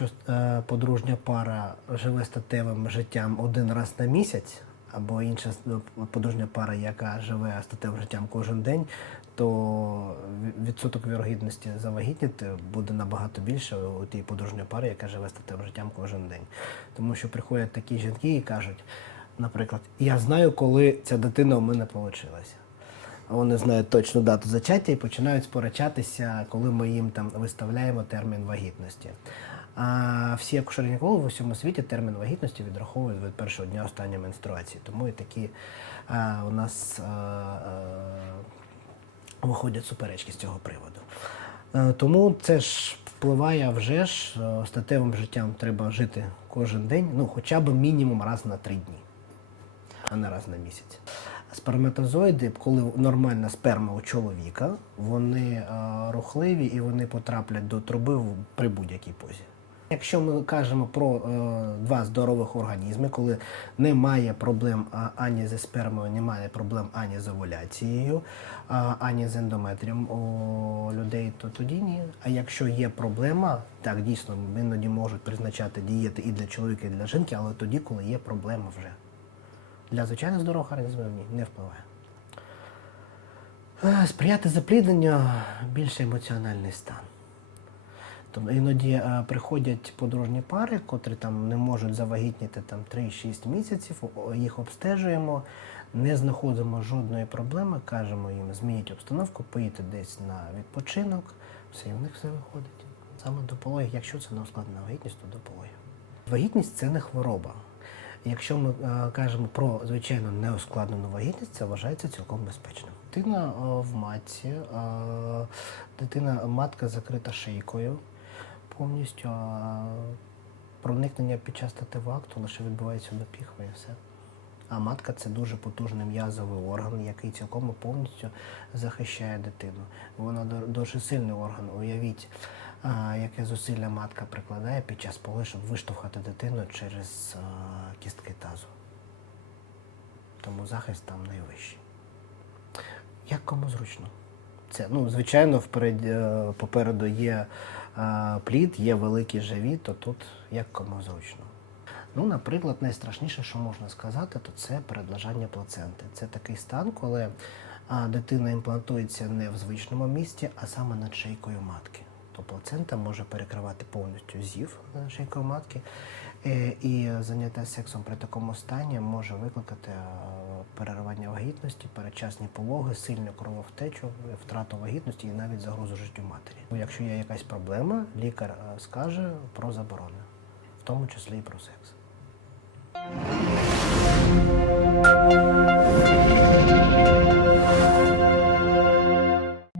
якщо е, подружня пара живе статевим життям один раз на місяць, або інша ну, подружня пара, яка живе статевим життям кожен день, то відсоток вірогідності завагітніти буде набагато більше у тієї подружньої пари, яка живе статевим життям кожен день. Тому що приходять такі жінки і кажуть, наприклад, я знаю, коли ця дитина у мене вийшла. Вони знають точну дату зачаття і починають сперечатися, коли ми їм там виставляємо термін вагітності. А всі акушер-гінекологи в усьому світі термін вагітності відраховують від першого дня останньої менструації. Тому і такі а, у нас а, а, виходять суперечки з цього приводу. Е, Тому це ж впливає вже ж е, статевим життям треба жити кожен день, ну хоча б мінімум раз на три дні а не раз на місяць. Сперматозоїди, коли нормальна сперма у чоловіка, вони е, рухливі і вони потраплять до труби в- при будь-якій позі. Якщо ми кажемо про е, два здорових організми, коли немає проблем а, ані зі спермою, немає проблем ані з овуляцією, а, ані з ендометрієм у людей, то тоді ні. А якщо є проблема, так дійсно іноді можуть призначати дієти і для чоловіка, і для жінки, але тоді, коли є проблема вже. Для звичайних здорових організмів ні, не впливає. Е, Сприяти заплідненню більш емоціональний стан. Тому іноді е, приходять подружні пари, котрі там не можуть завагітніти там 3-6 місяців, їх обстежуємо, не знаходимо жодної проблеми, кажемо їм, змініть обстановку, поїдьте десь на відпочинок, все, і в них все виходить. Саме до пологів, якщо це не ускладнена вагітність, то до пологів. Вагітність це не хвороба. Якщо ми е, кажемо про звичайно неускладнену вагітність, це вважається цілком безпечним. Дитина е, в матці, е, дитина матка закрита шийкою повністю. а проникнення під час статевого акту лише відбувається до піхви і все. А матка це дуже потужний м'язовий орган, який цілком повністю захищає дитину. Вона дуже сильний орган. Уявіть, яке зусилля матка прикладає під час пологи, щоб виштовхати дитину через кістки тазу. Тому захист там найвищий. Як кому зручно. Це, ну, звичайно, вперед, е, попереду є плід, є великий живіт, то тут як кому зручно. Ну, наприклад, найстрашніше, що можна сказати, то це передлежання плаценти. Це такий стан, коли дитина імплантується не в звичному місці, а саме над шийкою матки. То плацента може перекривати повністю зів над шийкою матки, і заняття сексом при такому стані може викликати е, переривання вагітності, передчасні пологи, сильну крововтечу, втрату вагітності і навіть загрозу життю матері. Якщо є якась проблема, лікар е, скаже про заборони, в тому числі і про секс.